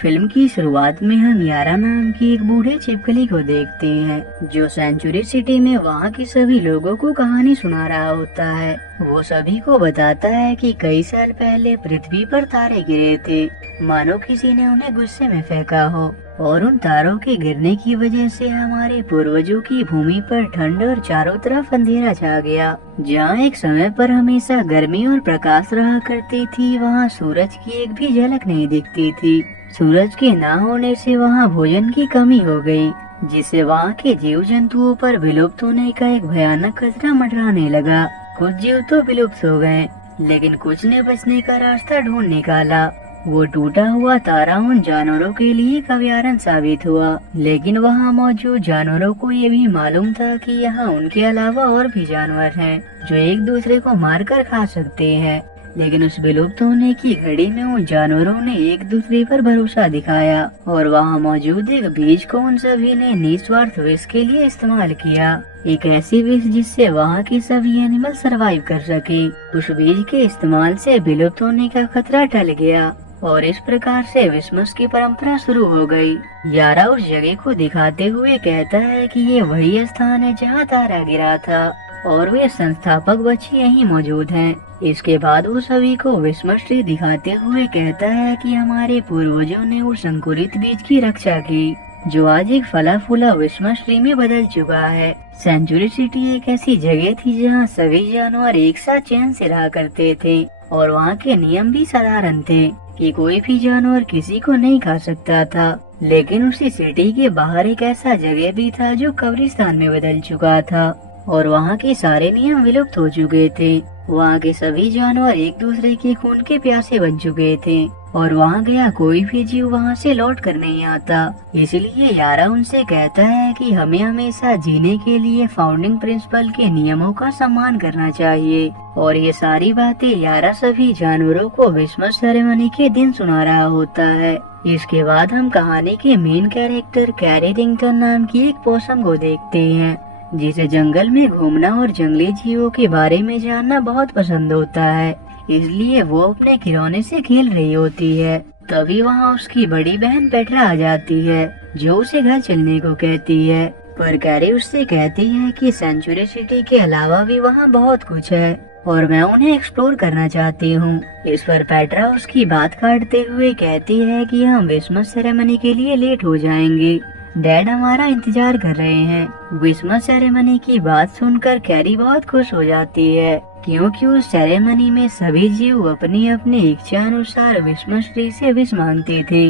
Film की शुरुआत में हम यारा नाम की एक बूढ़े छिपकली को देखते हैं जो सेंचुरी सिटी में वहाँ के सभी लोगों को कहानी सुना रहा होता है। वो सभी को बताता है कि कई साल पहले पृथ्वी पर तारे गिरे थे, मानो किसी ने उन्हें गुस्से में फेंका हो, और उन तारों के गिरने की वजह से हमारे पूर्वजों की भूमि पर ठंड और चारों तरफ अंधेरा छा गया। जहाँ एक समय पर हमेशा गर्मी और प्रकाश रहा करती थी, वहाँ सूरज की एक भी झलक नहीं दिखती थी। सूरज के न होने से वहाँ भोजन की कमी हो गई, जिससे वहाँ के जीव जंतुओं पर विलुप्त होने का एक भयानक खतरा मंडराने लगा। कुछ जीव तो विलुप्त हो गए, लेकिन कुछ ने बचने का रास्ता ढूंढ निकाला। वो टूटा हुआ तारा उन जानवरों के लिए एक अभयारण्य साबित हुआ, लेकिन वहाँ मौजूद जानवरों को ये भी मालूम था कि यहाँ उनके अलावा और भी जानवर हैं जो एक दूसरे को मारकर खा सकते हैं। लेकिन उस विलुप्त होने की घड़ी में उन जानवरों ने एक दूसरे पर भरोसा दिखाया और वहाँ मौजूद एक बीज को उन सभी ने निस्वार्थ विष के लिए इस्तेमाल किया। एक ऐसी विष जिससे वहाँ के सभी एनिमल सरवाइव कर सके। उस बीज के इस्तेमाल से विलुप्त होने का खतरा टल गया और इस प्रकार से विस्मस की परंपरा शुरू हो गई। यारा उस जगह को दिखाते हुए कहता है कि ये वही स्थान है जहाँ तारा गिरा था और वे संस्थापक बच्चे यहीं मौजूद हैं। इसके बाद वो सभी को विस्मस ट्री दिखाते हुए कहता है कि हमारे पूर्वजों ने उस अंकुरित बीज की रक्षा की जो आज एक फला फूला विस्मस ट्री में बदल चुका है। सेंचुरी सिटी एक ऐसी जगह थी जहाँ सभी जानवर एक साथ चैन से रहा करते थे और वहाँ के नियम भी साधारण थे कि कोई भी जानवर किसी को नहीं खा सकता था। लेकिन उसी सिटी के बाहर एक ऐसा जगह भी था जो कब्रिस्तान में बदल चुका था और वहाँ के सारे नियम विलुप्त हो चुके थे। वहाँ के सभी जानवर एक दूसरे के खून के प्यासे बन चुके थे और वहाँ गया कोई भी जीव वहाँ से लौट कर नहीं आता। इसलिए यारा उनसे कहता है कि हमें हमेशा जीने के लिए फाउंडिंग प्रिंसिपल के नियमों का सम्मान करना चाहिए। और ये सारी बातें यारा सभी जानवरों को विस्मस सेरेमनी के दिन सुना रहा होता है। इसके बाद हम कहानी के मेन कैरेक्टर कैरी रिंगटन नाम की एक पोसम को देखते हैं जिसे जंगल में घूमना और जंगली जीवों के बारे में जानना बहुत पसंद होता है। इसलिए वो अपने खिलौने से खेल रही होती है। तभी वहाँ उसकी बड़ी बहन पेट्रा आ जाती है जो उसे घर चलने को कहती है, पर कैरी उससे कहती है कि सेंचुरी सिटी के अलावा भी वहाँ बहुत कुछ है और मैं उन्हें एक्सप्लोर करना चाहती हूँ। इस पर पेट्रा उसकी बात काटते हुए कहती है कि हम विस्मस सेरेमनी के लिए लेट हो जाएंगे, डैड हमारा इंतजार कर रहे हैं। विस्मस सेरेमनी की बात सुनकर कैरी बहुत खुश हो जाती है क्योंकि उस सेरेमनी में सभी जीव अपनी अपनी इच्छा अनुसार विस्मस ट्री से विश मांगते थे।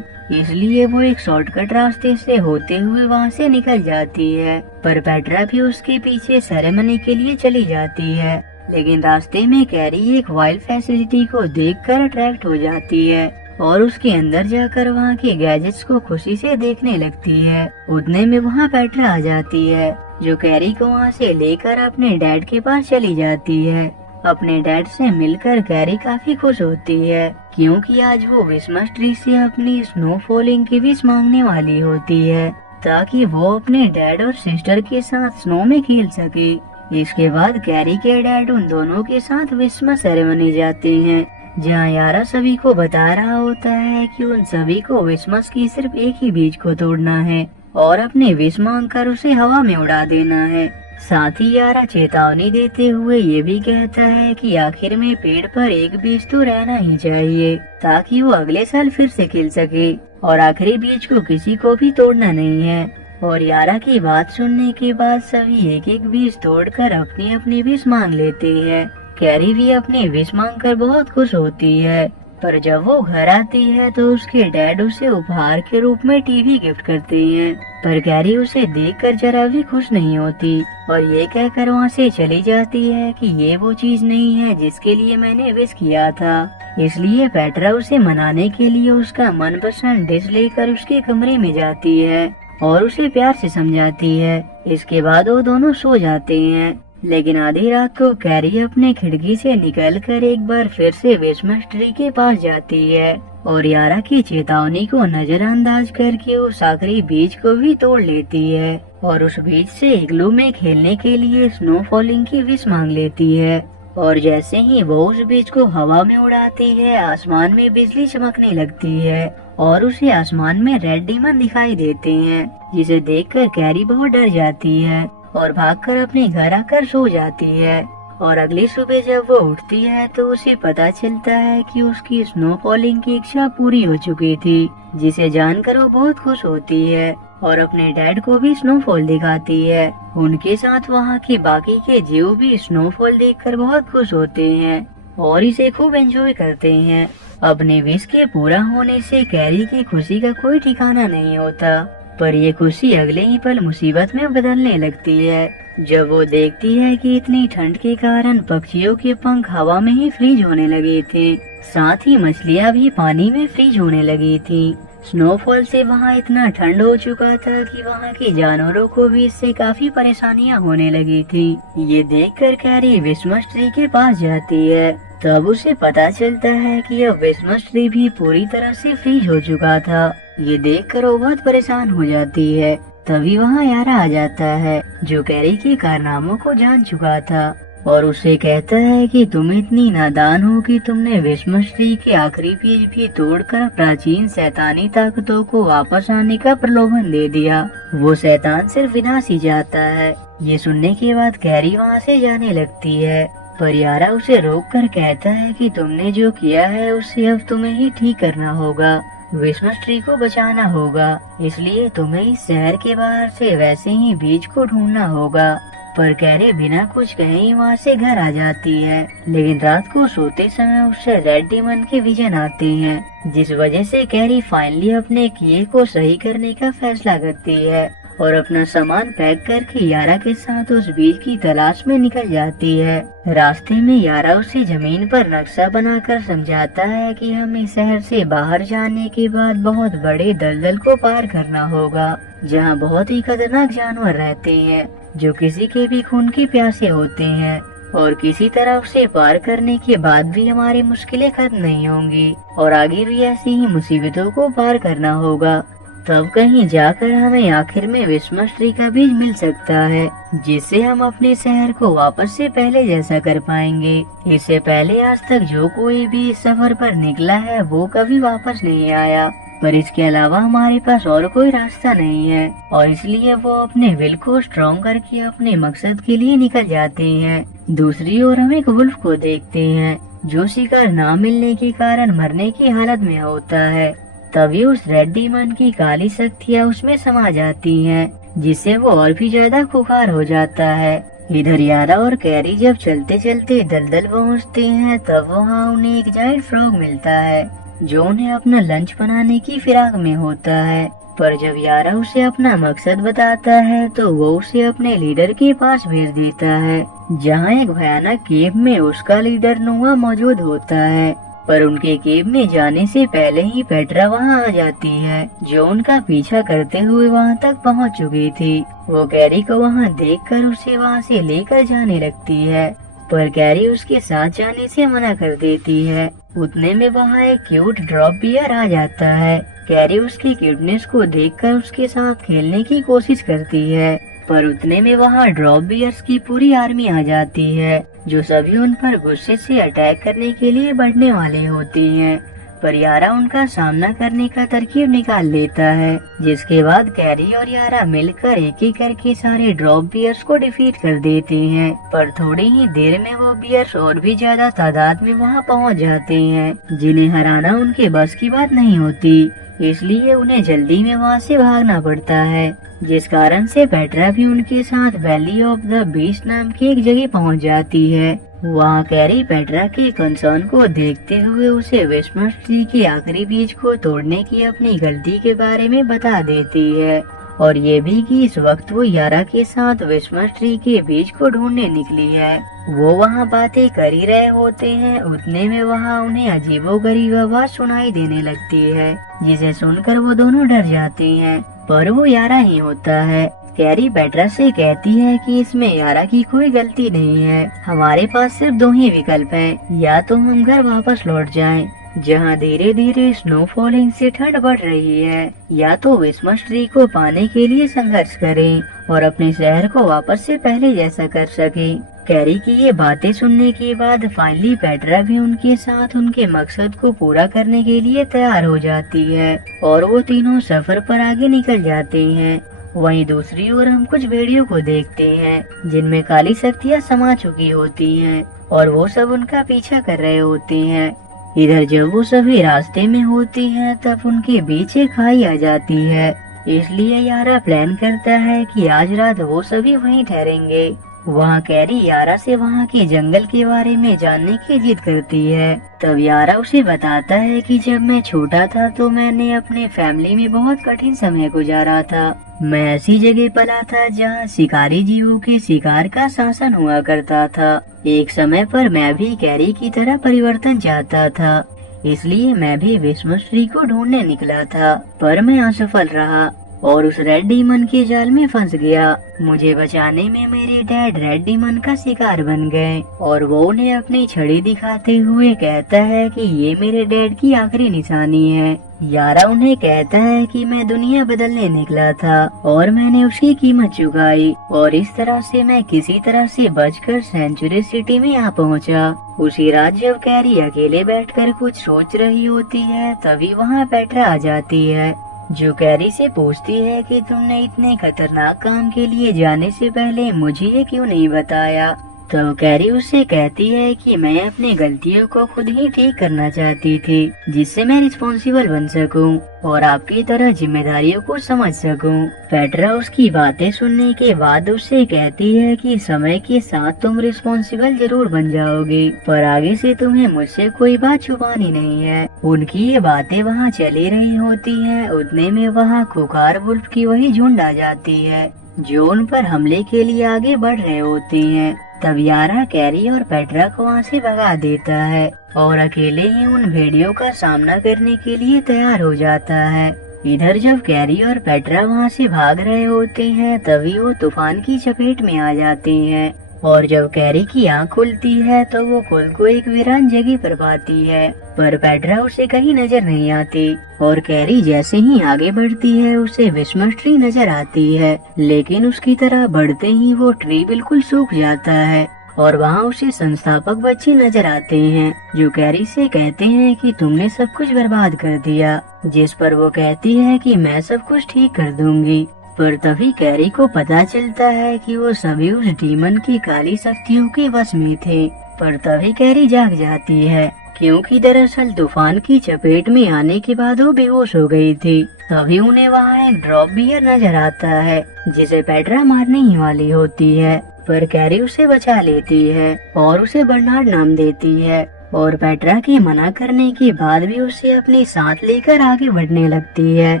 इसलिए वो एक शॉर्टकट रास्ते से होते हुए वहाँ से निकल जाती है, पर पेट्रा भी उसके पीछे सेरेमनी के लिए चली जाती है। लेकिन रास्ते में कैरी एक वाइल्ड फैसिलिटी को देखकर अट्रैक्ट हो जाती है और उसके अंदर जाकर वहाँ के गैजेट्स को खुशी से देखने लगती है। उतने में वहाँ पेट्रा आ जाती है जो कैरी को वहाँ से लेकर अपने डैड के पास चली जाती है। अपने डैड से मिलकर कैरी काफी खुश होती है क्योंकि आज वो विस्मस ट्री से अपनी स्नो फॉलिंग की विश मांगने वाली होती है ताकि वो अपने डैड और सिस्टर के साथ स्नो में खेल सके। इसके बाद कैरी के डैड उन दोनों के साथ विस्मस सेरेमनी जाते हैं जहाँ यारा सभी को बता रहा होता है कि उन सभी को विस्मस की सिर्फ एक ही बीज को तोड़ना है और अपने विश मांग कर उसे हवा में उड़ा देना है। साथ ही यारा चेतावनी देते हुए ये भी कहता है कि आखिर में पेड़ पर एक बीज तो रहना ही चाहिए ताकि वो अगले साल फिर से खिल सके और आखिरी बीज को किसी को भी तोड़ना नहीं है। और यारा की बात सुनने के बाद सभी एक एक बीज तोड़कर अपनी अपनी विश मांग लेते हैं। कैरी भी अपनी विश मांगकर बहुत खुश होती है, पर जब वो घर आती है तो उसके डैड उसे उपहार के रूप में टीवी गिफ्ट करते हैं, पर कैरी उसे देखकर जरा भी खुश नहीं होती और ये कहकर वहाँ से चली जाती है कि ये वो चीज नहीं है जिसके लिए मैंने विश किया था। इसलिए पेट्रा उसे मनाने के लिए उसका मनपसंद डिश लेकर उसके कमरे में जाती है और उसे प्यार से समझाती है। इसके बाद वो दोनों सो जाते हैं। लेकिन आधी रात को कैरी अपने खिड़की से निकलकर एक बार फिर से विस्मस ट्री के पास जाती है और यारा की चेतावनी को नजरअंदाज करके उस आखिरी बीज को भी तोड़ लेती है और उस बीज से इग्लू में खेलने के लिए स्नो फॉलिंग की विश मांग लेती है। और जैसे ही वो उस बीज को हवा में उड़ाती है, आसमान में बिजली चमकने लगती है और उसे आसमान में रेड डीमन दिखाई देते हैं, जिसे देखकर कैरी बहुत डर जाती है और भागकर अपने घर आकर सो जाती है। और अगली सुबह जब वो उठती है तो उसे पता चलता है कि उसकी स्नो फॉलिंग की इच्छा पूरी हो चुकी थी, जिसे जानकर वो बहुत खुश होती है और अपने डैड को भी स्नोफॉल दिखाती है। उनके साथ वहाँ के बाकी के जीव भी स्नोफॉल देखकर बहुत खुश होते हैं और इसे खूब एंजॉय करते हैं। अपने विश के पूरा होने से कैरी की खुशी का कोई ठिकाना नहीं होता, पर ये खुशी अगले ही पल मुसीबत में बदलने लगती है जब वो देखती है कि इतनी ठंड के कारण पक्षियों के पंख हवा में ही फ्रीज होने लगे थे, साथ ही मछलियाँ भी पानी में फ्रीज होने लगी थी। स्नोफॉल से वहाँ इतना ठंड हो चुका था कि वहाँ के जानवरों को भी इससे काफी परेशानियाँ होने लगी थी। ये देखकर कैरी क्रिसमस ट्री के पास जाती है, तब उसे पता चलता है कि अब क्रिसमस ट्री भी पूरी तरह से फ्रीज हो चुका था। ये देखकर वो बहुत परेशान हो जाती है। तभी वहाँ यारा आ जाता है, जो कैरी के कारनामों को जान चुका था और उसे कहता है कि तुम इतनी नादान हो कि तुमने क्रिसमस ट्री के आखिरी पेज भी तोड़कर प्राचीन शैतानी ताकतों को वापस आने का प्रलोभन दे दिया। वो शैतान सिर्फ विनाश ही चाहता है। ये सुनने के बाद कैरी वहाँ से जाने लगती है, पर यारा उसे रोककर कहता है कि तुमने जो किया है उससे अब तुम्हें ही ठीक करना होगा, क्रिसमस ट्री को बचाना होगा, इसलिए तुम्हें इस शहर के बाहर से वैसे ही बीज को ढूंढना होगा। पर कैरी बिना कुछ कहे ही वहाँ से घर आ जाती है, लेकिन रात को सोते समय उससे रेड डीमन के विजन आते हैं, जिस वजह से कैरी फाइनली अपने किए को सही करने का फैसला करती है और अपना सामान पैक करके यारा के साथ उस बीज की तलाश में निकल जाती है। रास्ते में यारा उसे जमीन पर नक्शा बनाकर समझाता है कि हमें शहर से बाहर जाने के बाद बहुत बड़े दलदल को पार करना होगा, जहाँ बहुत ही खतरनाक जानवर रहते हैं जो किसी के भी खून के प्यासे होते हैं, और किसी तरह उसे पार करने के बाद भी हमारी मुश्किलें खत्म नहीं होंगी और आगे भी ऐसी ही मुसीबतों को पार करना होगा। तब कहीं जाकर हमें आखिर में क्रिसमस ट्री का बीज मिल सकता है, जिससे हम अपने शहर को वापस से पहले जैसा कर पाएंगे। इससे पहले आज तक जो कोई भी इस सफर पर निकला है वो कभी वापस नहीं आया, पर इसके अलावा हमारे पास और कोई रास्ता नहीं है और इसलिए वो अपने विल को स्ट्रॉन्ग करके अपने मकसद के लिए निकल जाते हैं। दूसरी ओर हम एक वुल्फ को देखते हैं जो शिकार न मिलने के कारण मरने की हालत में होता है। तभी उस रेड डीमन की काली शक्तियाँ उसमें समा जाती हैं, जिससे वो और भी ज्यादा खुखार हो जाता है। इधर यारा और कैरी जब चलते चलते दलदल पहुँचते हैं, तब वहाँ उन्हें एक जायंट फ्रॉग मिलता है जो उन्हें अपना लंच बनाने की फिराक में होता है। पर जब यारा उसे अपना मकसद बताता है तो वो उसे अपने लीडर के पास भेज देता है, जहाँ एक भयानक केव में उसका लीडर नोआ मौजूद होता है। पर उनके केव में जाने से पहले ही पेट्रा वहाँ आ जाती है, जो उनका पीछा करते हुए वहाँ तक पहुँच चुकी थी। वो कैरी को वहाँ देखकर उसे वहाँ से लेकर जाने लगती है, पर कैरी उसके साथ जाने से मना कर देती है। उतने में वहाँ एक क्यूट ड्रॉप बियर आ जाता है। कैरी उसकी क्यूटनेस को देखकर उसके साथ खेलने की कोशिश करती है, पर उतने में वहाँ ड्रॉप बियर्स की पूरी आर्मी आ जाती है, जो सभी उन पर गुस्से से अटैक करने के लिए बढ़ने वाले होती हैं। पर यारा उनका सामना करने का तरकीब निकाल लेता है, जिसके बाद कैरी और यारा मिलकर एक एक करके सारे ड्रॉप बियर्स को डिफीट कर देते हैं। पर थोड़ी ही देर में वो बियर्स और भी ज्यादा तादाद में वहाँ पहुँच जाते हैं, जिन्हें हराना उनके बस की बात नहीं होती, इसलिए उन्हें जल्दी में वहाँ से भागना पड़ता है, जिस कारण से पेट्रा भी उनके साथ वैली ऑफ द बीस्ट नाम की एक जगह पहुँच जाती है। वहाँ कैरी पेट्रा के कंसर्न को देखते हुए उसे क्रिसमस ट्री के आखिरी बीज को तोड़ने की अपनी गलती के बारे में बता देती है, और ये भी कि इस वक्त वो यारा के साथ क्रिसमस ट्री के बीज को ढूंढने निकली है। वो वहाँ बातें कर ही रहे होते हैं, उतने में वहाँ उन्हें अजीबोगरीब आवाज सुनाई देने लगती है, जिसे सुनकर वो दोनों डर जाते हैं, पर वो यारा ही होता है। कैरी पेट्रा से कहती है कि इसमें यारा की कोई गलती नहीं है, हमारे पास सिर्फ दो ही विकल्प हैं, या तो हम घर वापस लौट जाएं, जहां धीरे धीरे स्नो फॉलिंग से ठंड बढ़ रही है, या तो क्रिसमस ट्री को पाने के लिए संघर्ष करें और अपने शहर को वापस से पहले जैसा कर सकें। कैरी की ये बातें सुनने के बाद फाइनली पेट्रा भी उनके साथ उनके मकसद को पूरा करने के लिए तैयार हो जाती है और वो तीनों सफर पर आगे निकल जाते हैं। वहीं दूसरी ओर हम कुछ भेड़ियों को देखते हैं जिनमें काली शक्तियाँ समा चुकी होती हैं और वो सब उनका पीछा कर रहे होते हैं। इधर जब वो सभी रास्ते में होती हैं तब उनके बीच एक खाई आ जाती है, इसलिए यारा प्लान करता है कि आज रात वो सभी वहीं ठहरेंगे। वहाँ कैरी यारा से वहाँ के जंगल के बारे में जानने की जिद करती है। तब यारा उसे बताता है कि जब मैं छोटा था तो मैंने अपने फैमिली में बहुत कठिन समय गुजारा था। मैं ऐसी जगह पला था जहाँ शिकारी जीवों के शिकार का शासन हुआ करता था। एक समय पर मैं भी कैरी की तरह परिवर्तन चाहता था, इसलिए मैं भी विस्मस ट्री को ढूंढने निकला था, पर मैं असफल रहा और उस रेड डीमन के जाल में फंस गया। मुझे बचाने में मेरे डैड रेड डीमन का शिकार बन गए और वो उन्हें अपनी छड़ी दिखाते हुए कहता है कि ये मेरे डैड की आखिरी निशानी है। यारा उन्हें कहता है कि मैं दुनिया बदलने निकला था और मैंने उसकी कीमत चुकाई और इस तरह से मैं किसी तरह से बचकर सेंचुरी सिटी में आ पहुंचा। उसी रात जब कैरी अकेले बैठकर कुछ सोच रही होती है तभी वहाँ पेट्रा आ जाती है, जो कैरी से पूछती है कि तुमने इतने खतरनाक काम के लिए जाने से पहले मुझे ये क्यों नहीं बताया। तो कैरी उससे कहती है कि मैं अपनी गलतियों को खुद ही ठीक करना चाहती थी, जिससे मैं रिस्पॉन्सिबल बन सकूं और आपकी तरह जिम्मेदारियों को समझ सकूं। पेट्रा उसकी बातें सुनने के बाद उससे कहती है कि समय के साथ तुम रिस्पॉन्सिबल जरूर बन जाओगे, पर आगे से तुम्हें मुझसे कोई बात छुपानी नहीं है। उनकी ये बातें वहाँ चली रही होती है, उतने में वहाँ खुखार वुल्फ की वही झुंड आ जाती है जो उन पर हमले के लिए आगे बढ़ रहे होते हैं। तब यारा कैरी और पेट्रा को वहाँ से भगा देता है और अकेले ही उन भेड़ियों का सामना करने के लिए तैयार हो जाता है। इधर जब कैरी और पेट्रा वहाँ से भाग रहे होते हैं तभी वो तूफान की चपेट में आ जाते हैं और जब कैरी की आँख खुलती है तो वो खुद को एक वीरान जगह पर पाती है, पर पेट्रा उसे कहीं नजर नहीं आती और कैरी जैसे ही आगे बढ़ती है उसे विस्मस ट्री नजर आती है, लेकिन उसकी तरह बढ़ते ही वो ट्री बिल्कुल सूख जाता है और वहाँ उसे संस्थापक बच्चे नजर आते हैं जो कैरी से कहते हैं कि तुमने सब कुछ बर्बाद कर दिया, जिस पर वो कहती है कि मैं सब कुछ ठीक कर दूंगी। पर तभी कैरी को पता चलता है कि वो सभी उस डीमन की काली शक्तियों के वश में थे। पर तभी कैरी जाग जाती है क्योंकि दरअसल तूफान की चपेट में आने के बाद वो बेहोश हो गई थी। तभी उन्हें वहाँ एक ड्रॉप बियर नजर आता है जिसे पेट्रा मारने ही वाली होती है, पर कैरी उसे बचा लेती है और उसे बर्नार्ड नाम देती है और पेट्रा के मना करने के बाद भी उसे अपने साथ लेकर आगे बढ़ने लगती है,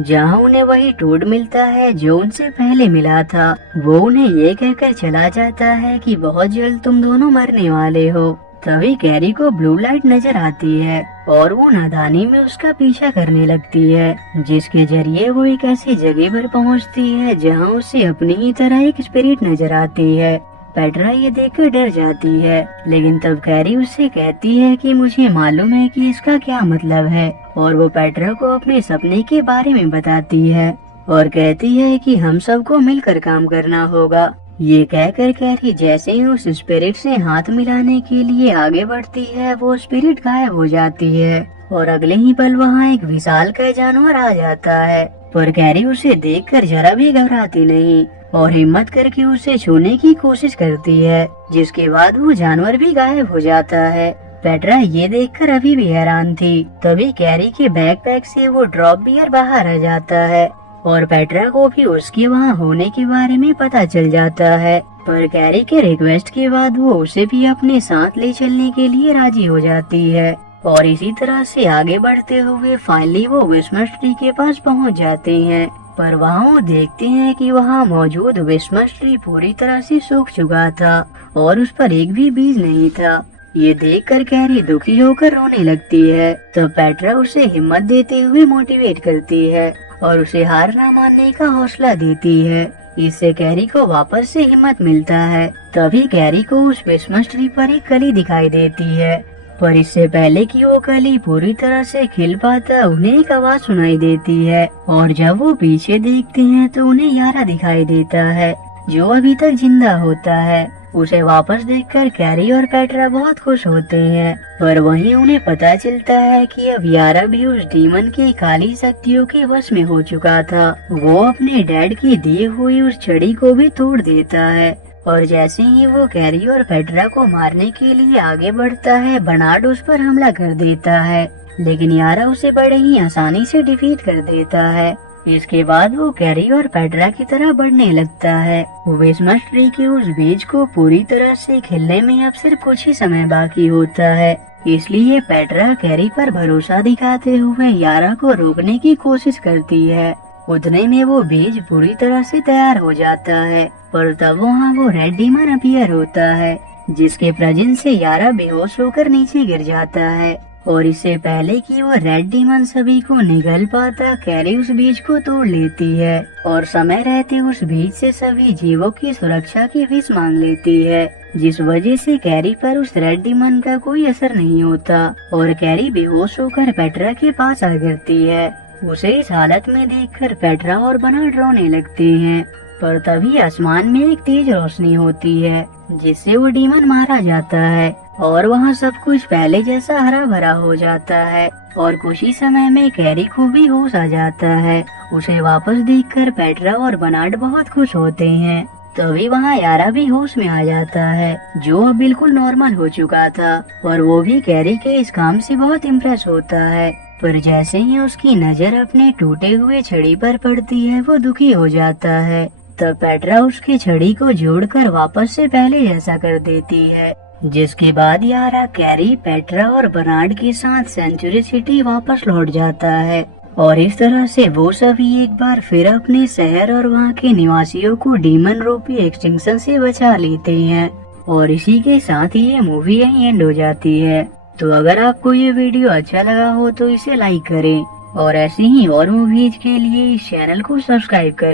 जहाँ उन्हें वही टूड मिलता है जो उनसे पहले मिला था। वो उन्हें ये कहकर चला जाता है कि बहुत जल्द तुम दोनों मरने वाले हो। तभी कैरी को ब्लू लाइट नजर आती है और वो नादानी में उसका पीछा करने लगती है, जिसके जरिए वो एक ऐसी जगह पर पहुंचती है जहां उसे अपनी ही तरह एक स्पिरिट नजर आती है। पेट्रा ये देखकर डर जाती है, लेकिन तब कैरी उससे कहती है कि मुझे मालूम है कि इसका क्या मतलब है और वो पेट्रा को अपने सपने के बारे में बताती है और कहती है कि हम सबको मिलकर काम करना होगा। ये कहकर कैरी जैसे ही उस स्पिरिट से हाथ मिलाने के लिए आगे बढ़ती है वो स्पिरिट गायब हो जाती है और अगले ही पल वहाँ एक विशालकाय जानवर आ जाता है, पर कैरी उसे देखकर जरा भी घबराती नहीं और हिम्मत करके उसे छूने की कोशिश करती है, जिसके बाद वो जानवर भी गायब हो जाता है। पेट्रा ये देखकर अभी भी हैरान थी। तभी कैरी के बैकपैक से वो ड्रॉप बियर बाहर आ जाता है और पेट्रा को भी उसके वहाँ होने के बारे में पता चल जाता है, पर कैरी के रिक्वेस्ट के बाद वो उसे भी अपने साथ ले चलने के लिए राजी हो जाती है और इसी तरह से आगे बढ़ते हुए फाइनली वो विस्मस ट्री के पास पहुँच जाते हैं। पर वहाँ वो देखते हैं कि वहाँ मौजूद विस्मस ट्री पूरी तरह से सूख चुका था और उस पर एक भी बीज नहीं था। ये देखकर कैरी दुखी होकर रोने लगती है, तो पेट्रा उसे हिम्मत देते हुए मोटिवेट करती है और उसे हार ना मानने का हौसला देती है। इससे कैरी को वापस से हिम्मत मिलता है। तभी कैरी को उस विस्मस ट्री पर एक कली दिखाई देती है, पर इससे पहले कि वो कली पूरी तरह से खिल पाता उन्हें एक आवाज सुनाई देती है और जब वो पीछे देखते हैं तो उन्हें यारा दिखाई देता है जो अभी तक जिंदा होता है। उसे वापस देखकर कैरी और पेट्रा बहुत खुश होते हैं, पर वहीं उन्हें पता चलता है कि अब यारा भी उस डीमन की काली शक्तियों के वश में हो चुका था। वो अपने डैड की दी हुई उस छड़ी को भी तोड़ देता है, और जैसे ही वो कैरी और पेट्रा को मारने के लिए आगे बढ़ता है, बर्नार्ड उस पर हमला कर देता है, लेकिन यारा उसे बड़े ही आसानी से डिफीट कर देता है। इसके बाद वो कैरी और पेट्रा की तरह बढ़ने लगता है। क्रिसमस ट्री के उस बीज को पूरी तरह से खिलने में अब सिर्फ कुछ ही समय बाकी होता है, इसलिए पेट्रा कैरी पर भरोसा दिखाते हुए यारा को रोकने की कोशिश करती है। उतने में वो बीज पूरी तरह से तैयार हो जाता है, पर तब वहाँ वो रेड डीमन अपीयर होता है, जिसके प्रेजेंस से यारा बेहोश होकर नीचे गिर जाता है। और इससे पहले कि वो रेड डीमन सभी को निगल पाता, कैरी उस बीज को तोड़ लेती है और समय रहते उस बीज से सभी जीवों की सुरक्षा की विश मांग लेती है, जिस वजह से कैरी पर उस रेड डीमन का कोई असर नहीं होता और कैरी बेहोश होकर पेट्रा के पास आ गिरती है। उसे इस हालत में देखकर पेट्रा और बर्नार्ड रोने लगते हैं, पर तभी आसमान में एक तेज रोशनी होती है, जिससे वो डीमन मारा जाता है और वहाँ सब कुछ पहले जैसा हरा भरा हो जाता है और कुछ ही समय में कैरी को भी होश आ जाता है। उसे वापस देखकर पेट्रा और बर्नार्ड बहुत खुश होते हैं। तभी वहाँ यारा भी होश में आ जाता है, जो अब बिल्कुल नॉर्मल हो चुका था, और वो भी कैरी के इस काम से बहुत इम्प्रेस होता है। पर जैसे ही उसकी नजर अपने टूटे हुए छड़ी पर पड़ती है, वो दुखी हो जाता है। तब पेट्रा उसकी छड़ी को जोड़कर वापस से पहले जैसा कर देती है, जिसके बाद यारा कैरी, पेट्रा और बर्नार्ड के साथ सेंचुरी सिटी वापस लौट जाता है। और इस तरह से वो सभी एक बार फिर अपने शहर और वहाँ के निवासियों को डीमन रूपी एक्सटिंक्शन से बचा लेते हैं। और इसी के साथ ही ये मूवी यहीं एंड हो जाती है। तो अगर आपको ये वीडियो अच्छा लगा हो तो इसे लाइक करें और ऐसी ही और मूवीज के लिए इस चैनल को सब्सक्राइब करें।